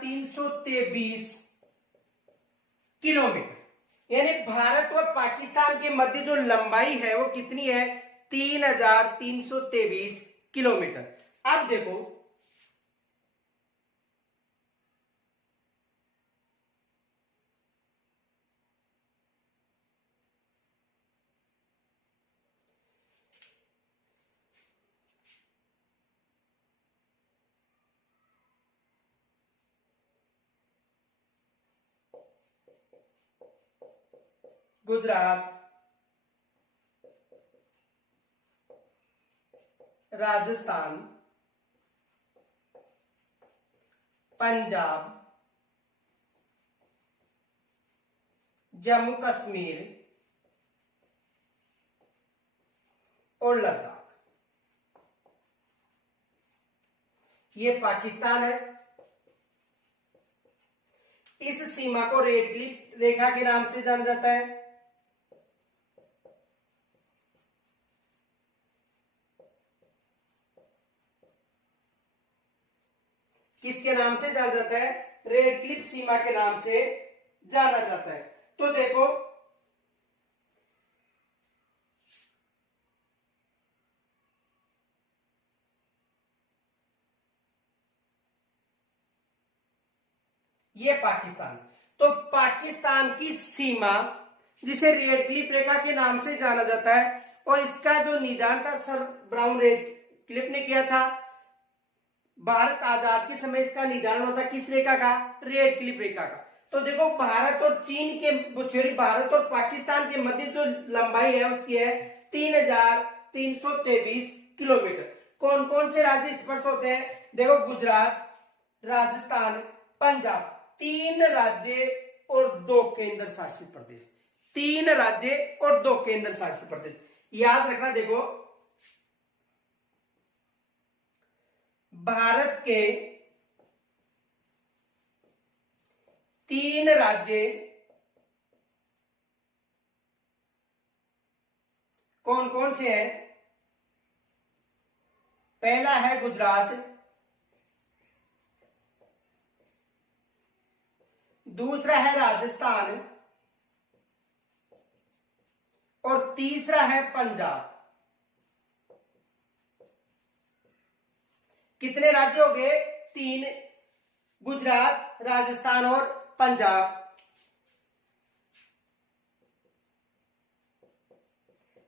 3,323 kilometre. यानी भारत और पाकिस्तान के मध्य जो लंबाई है वो कितनी है? 3,323 किलोमीटर। अब देखो गुजरात, राजस्थान, पंजाब, जम्मू कश्मीर और लद्दाख, ये पाकिस्तान है। इस सीमा को रेड क्लिफ रेखा के नाम से जाना जाता है। किसके नाम से जाना जाता है? रेड क्लिफ सीमा के नाम से जाना जाता है। तो देखो ये पाकिस्तान, तो पाकिस्तान की सीमा जिसे रेड क्लिफ रेखा के नाम से जाना जाता है, और इसका जो निदान था सर ब्राउन रेड क्लिफ ने किया था। भारत आजाद के समय इसका निदान होता किस रेखा का? रेड क्लिफ रेखा का। तो देखो भारत और चीन के सॉरी भारत और पाकिस्तान के मध्य जो लंबाई है उसकी है 3,323 किलोमीटर। कौन कौन से राज्य स्पर्श होते हैं? देखो गुजरात, राजस्थान, पंजाब, 3 राज्य और 2 केंद्र शासित प्रदेश। 3 राज्य और 2 केंद्र शासित प्रदेश, याद रखना। देखो भारत के 3 राज्य कौन कौन से हैं? पहला है गुजरात, दूसरा है राजस्थान और तीसरा है पंजाब। कितने राज्य हो गए? 3, गुजरात, राजस्थान और पंजाब।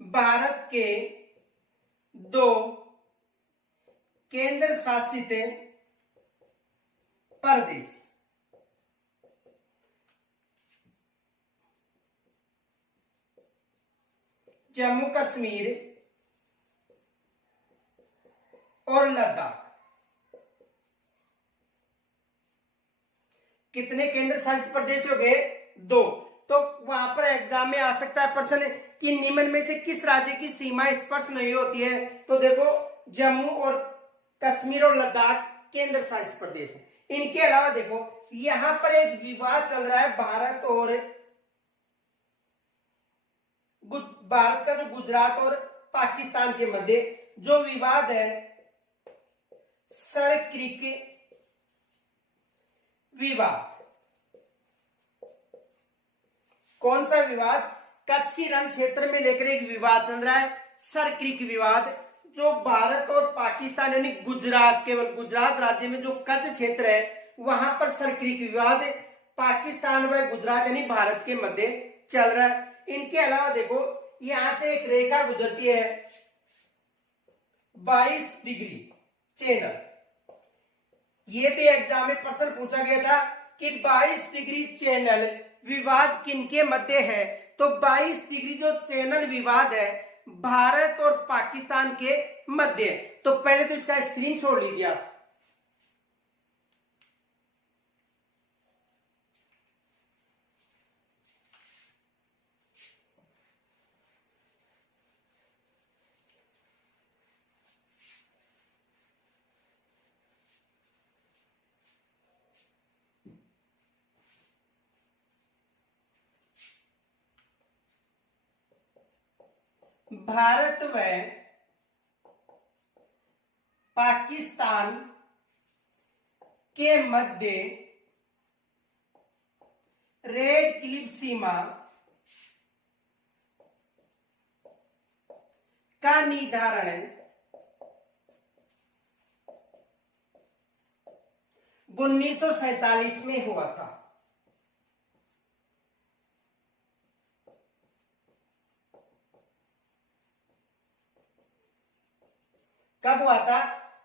भारत के 2 केंद्र शासित प्रदेश, जम्मू कश्मीर और लद्दाख। कितने केंद्र शासित प्रदेश हो गए? 2। तो वहां पर एग्जाम में आ सकता है प्रश्न कि निम्न में से किस राज्य की सीमा स्पर्श नहीं होती है? तो देखो जम्मू और कश्मीर और लद्दाख केंद्र शासित प्रदेश है। इनके अलावा देखो यहां पर एक विवाद चल रहा है भारत का जो गुजरात और पाकिस्तान के मध्य जो विवाद है सर क्रीक विवाद। कौन सा विवाद? कच्छ की रण क्षेत्र में लेकर एक विवाद चल रहा है, सर क्रीक विवाद, जो भारत और पाकिस्तान यानी गुजरात, केवल गुजरात राज्य में जो कच्छ क्षेत्र है वहां पर सर क्रीक विवाद पाकिस्तान व गुजरात यानी भारत के मध्य चल रहा है। इनके अलावा देखो यहां से एक रेखा गुजरती है 22 डिग्री चैनल। ये भी एग्जाम में प्रश्न पूछा गया था कि 22 डिग्री चैनल विवाद किनके मध्य है? तो 22 डिग्री जो चैनल विवाद है भारत और पाकिस्तान के मध्य। तो पहले तो इसका स्क्रीनशॉट लीजिए आप। भारत व पाकिस्तान के मध्य रेड क्लिफ सीमा का निर्धारण 1947 में हुआ था। कब हुआ था?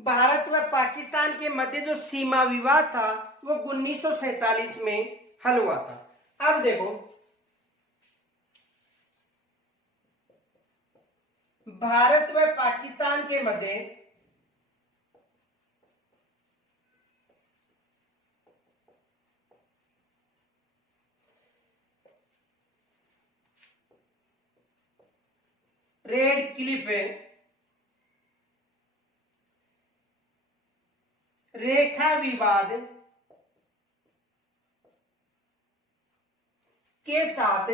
भारत व पाकिस्तान के मध्य जो सीमा विवाद था वो 1947 में हल हुआ था। अब देखो, भारत व पाकिस्तान के मध्य रेड क्लिफ रेखा विवाद के साथ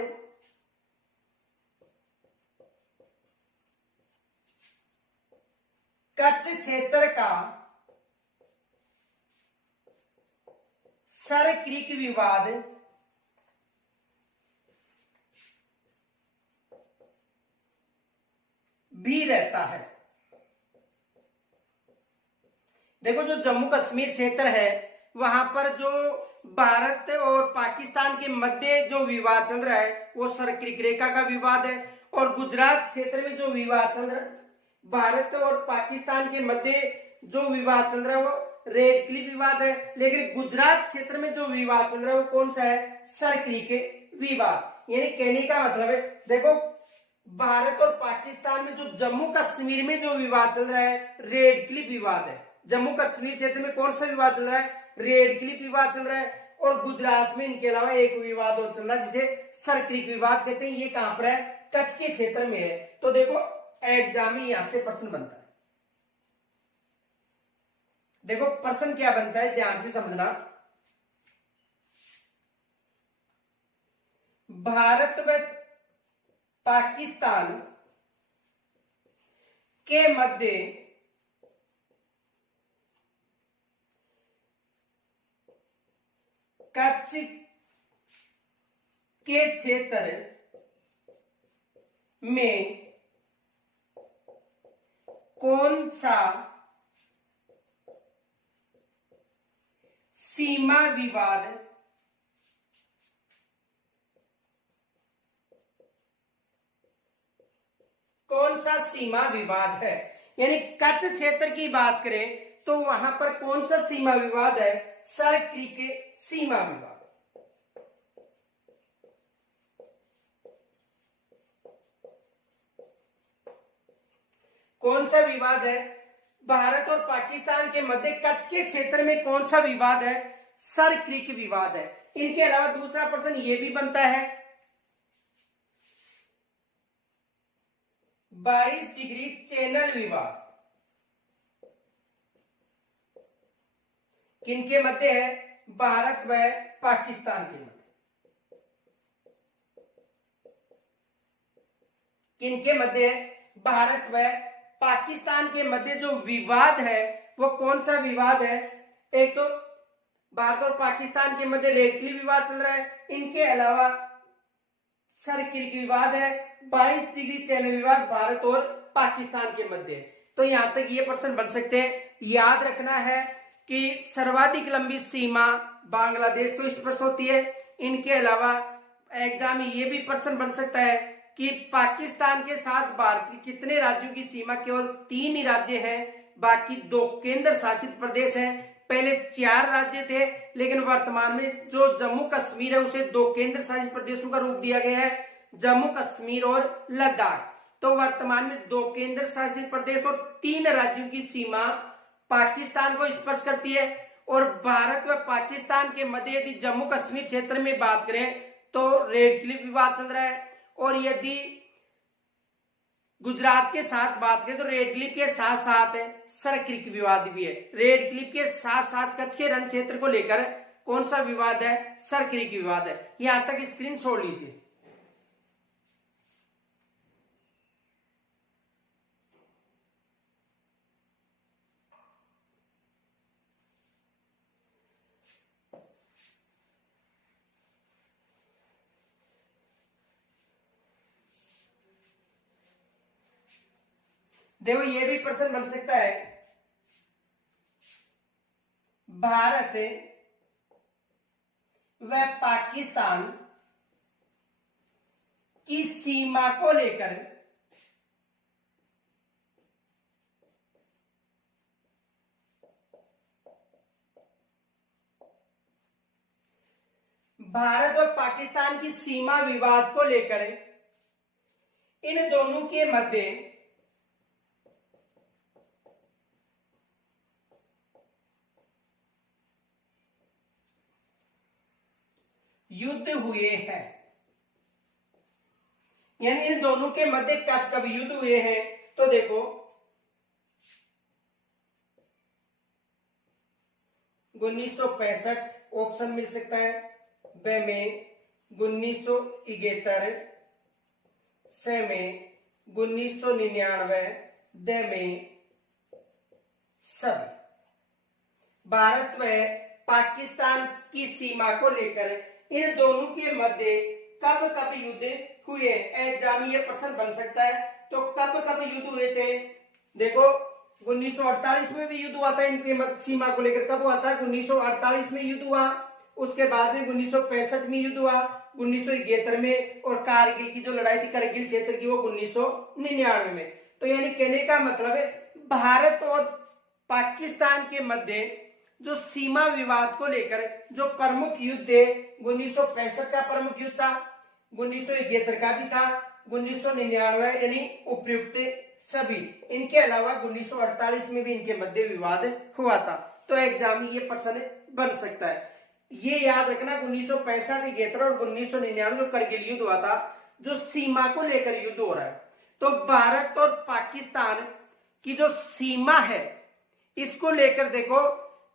कच्छ क्षेत्र का सर क्रीक विवाद भी रहता है। देखो, जो जम्मू कश्मीर क्षेत्र है वहां पर जो भारत और पाकिस्तान के मध्य जो विवाद चल रहा है वो सर क्रीक रेखा का विवाद है, और गुजरात क्षेत्र में जो विवाद चल रहा है, भारत और पाकिस्तान के मध्य जो विवाद चल रहा है वो रेड क्लिफ विवाद है। लेकिन गुजरात क्षेत्र में जो विवाद चल रहा है वो कौन सा है? सर क्रीक विवाद। यानी कहने का मतलब है, देखो, भारत और पाकिस्तान में जो जम्मू कश्मीर में जो विवाद चल रहा है रेड क्लिफ विवाद है। जम्मू कश्मीर क्षेत्र में कौन सा विवाद चल रहा है? रेड क्लिफ विवाद चल रहा है। और गुजरात में इनके अलावा एक विवाद और चल रहा है जिसे सर क्रीक विवाद कहते हैं। ये कहां पर है? कच्छ के क्षेत्र में है। तो देखो, एग्जाम में यहां से प्रश्न बनता है। देखो प्रश्न क्या बनता है, ध्यान से समझना। भारत व पाकिस्तान के मध्य कच्छ के क्षेत्र में कौन सा सीमा विवाद है? यानी कच्छ क्षेत्र की बात करें तो वहां पर कौन सा सीमा विवाद है? सर क्रीक सीमा विवाद। कौन सा विवाद है? भारत और पाकिस्तान के मध्य कच्छ के क्षेत्र में कौन सा विवाद है? सर क्रीक विवाद है। इनके अलावा दूसरा प्रश्न ये भी बनता है, 22 डिग्री चैनल विवाद किनके मध्य है? भारत व पाकिस्तान के मध्य। किनके मध्य है? भारत व पाकिस्तान के मध्य जो विवाद है वो कौन सा विवाद है? एक तो भारत और पाकिस्तान के मध्य रेड क्लिफ विवाद चल रहा है, इनके अलावा सर क्रीक विवाद है, 22 डिग्री चैनल विवाद भारत और पाकिस्तान के मध्य। तो यहां तक ये प्रश्न बन सकते हैं। याद रखना है कि सर्वाधिक लंबी सीमा बांग्लादेश को स्पर्श होती है। इनके अलावा एग्जाम में ये भी प्रश्न बन सकता है कि पाकिस्तान के साथ भारत की कितने राज्यों की सीमा? केवल 3 ही राज्य हैं, बाकी 2 केंद्र शासित प्रदेश हैं। पहले 4 राज्य थे, लेकिन वर्तमान में जो जम्मू कश्मीर है उसे 2 केंद्र शासित प्रदेशों का रूप दिया गया है, जम्मू कश्मीर और लद्दाख। तो वर्तमान में 2 केंद्र शासित प्रदेश और 3 राज्यों की सीमा पाकिस्तान को स्पर्श करती है। और भारत व पाकिस्तान के मध्य यदि जम्मू कश्मीर क्षेत्र में बात करें तो रेड क्लिफ विवाद चल रहा है, और यदि गुजरात के साथ बात करें तो रेड क्लिफ के साथ साथ सर क्रीक विवाद भी है। रेड क्लिफ के साथ साथ कच्छ के रण क्षेत्र को लेकर कौन सा विवाद है? सर क्रीक विवाद है। यहां तक स्क्रीन छोड़ लीजिए। देखो ये भी प्रश्न बन सकता है, भारत व पाकिस्तान की सीमा को लेकर भारत और पाकिस्तान की सीमा विवाद को लेकर इन दोनों के मध्य युद्ध हुए हैं, यानी इन दोनों के मध्य कब कब युद्ध हुए हैं। तो देखो 1965 ऑप्शन मिल सकता है, ब में 1971, स में 1999, द में सब। भारत व पाकिस्तान की सीमा को लेकर इन दोनों के मध्य कब कब युद्ध हुए, एग्जाम ये प्रश्न बन सकता है। तो कब कब युद्ध हुए थे, देखो 1948 में भी युद्ध हुआ था इनके सीमा को लेकर। कब हुआ था, 1948 में युद्ध हुआ, उसके बाद में 1965 में युद्ध हुआ, 1971 में, और कारगिल की जो लड़ाई थी करगिल क्षेत्र की वो 1999 में। तो यानी कहने का मतलब है भारत और पाकिस्तान के मध्य जो सीमा विवाद को लेकर जो प्रमुख युद्ध है, 1965 का प्रमुख युद्ध था, 1971 का भी था, 1999 यानी उपयुक्त सभी, इनके अलावा 1948 में भी इनके मध्य विवाद हुआ था। तो एग्जाम में ये प्रश्न बन सकता है। ये याद रखना 1965 71 और 1999 जो करगिल युद्ध हुआ था, जो सीमा को लेकर युद्ध हो रहा है। तो भारत और पाकिस्तान की जो सीमा है इसको लेकर देखो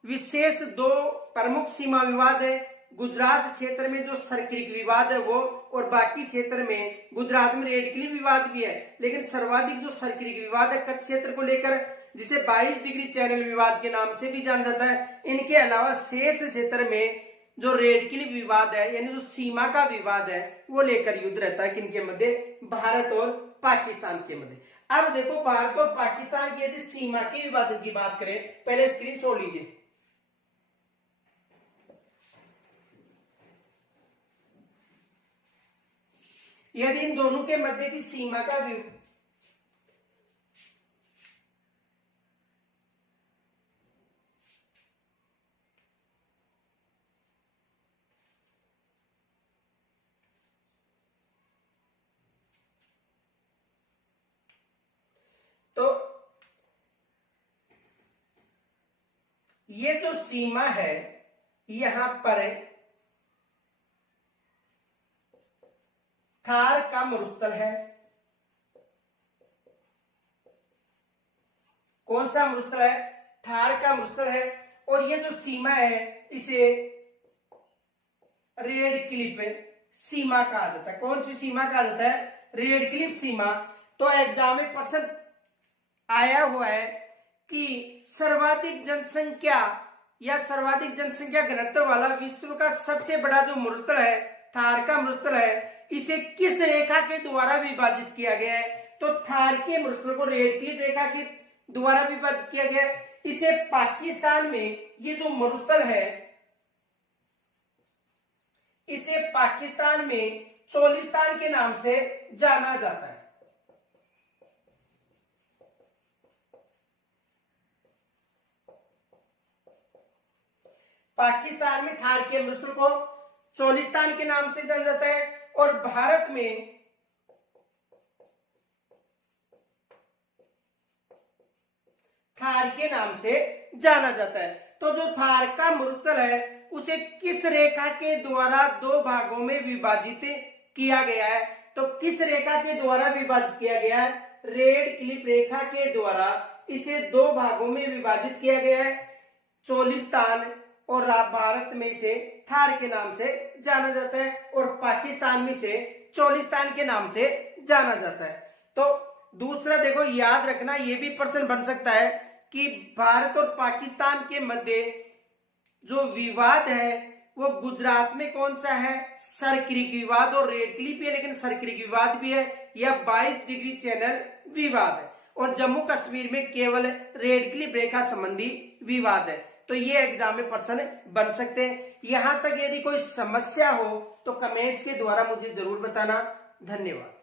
विशेष दो प्रमुख सीमा विवाद है। गुजरात क्षेत्र में जो सर्किल विवाद है वो, और बाकी क्षेत्र में गुजरात में रेड क्लिफ विवाद भी है, लेकिन सर्वाधिक जो सर्किल विवाद है कच्छ क्षेत्र को लेकर, जिसे 22 डिग्री चैनल विवाद के नाम से भी जाना जाता है। इनके अलावा शेष क्षेत्र में जो रेड क्लिफ विवाद है यानी जो सीमा का विवाद है वो लेकर युद्ध रहता है किनके मध्य, भारत और पाकिस्तान के मध्य। अब देखो भारत और पाकिस्तान की यदि सीमा के विभाजन की बात करें, पहले स्क्रीन छोड़ लीजिए। यदि इन दोनों के मध्य की सीमा का तो ये जो सीमा है यहां पर थार का मरुस्थल है। कौन सा मरुस्थल है, थार का मरुस्थल है। और ये जो सीमा है इसे रेड क्लिफ सीमा कहा जाता है। कौन सी सीमा कहा जाता है, रेड क्लिफ सीमा। तो एग्जाम में प्रश्न आया हुआ है कि सर्वाधिक जनसंख्या या सर्वाधिक जनसंख्या घनत्व वाला विश्व का सबसे बड़ा जो मरुस्थल है, थार का मरुस्थल है, इसे किस रेखा के द्वारा विभाजित किया गया है। तो थार के मरुस्थल को रेड क्लिफ रेखा के द्वारा विभाजित किया गया है। इसे पाकिस्तान में ये जो मरुस्थल है इसे पाकिस्तान में चोलिस्तान के नाम से जाना जाता है। पाकिस्तान में थार के मरुस्थल को चोलिस्तान के नाम से जाना जाता है, और भारत में थार के नाम से जाना जाता है। तो जो थार का मरुस्थल है उसे किस रेखा के द्वारा दो भागों में विभाजित किया गया है। तो किस रेखा के द्वारा विभाजित किया गया है, रेड क्लिफ रेखा के द्वारा इसे दो भागों में विभाजित किया गया है। चोलिस्तान और भारत में इसे थार के नाम से जाना जाता है, और पाकिस्तान में इसे चोलिस्तान के नाम से जाना जाता है। तो दूसरा देखो याद रखना, यह भी प्रश्न बन सकता है कि भारत और पाकिस्तान के मध्य जो विवाद है वो गुजरात में कौन सा है, सर्किल विवाद और रेड क्लिफ है, लेकिन सर्किल विवाद भी है, या 22 डिग्री चैनल विवाद है। और जम्मू कश्मीर में केवल रेड क्लिफ रेखा संबंधी विवाद है। तो ये एग्जाम में प्रश्न बन सकते हैं। यहां तक यदि कोई समस्या हो तो कमेंट्स के द्वारा मुझे जरूर बताना। धन्यवाद।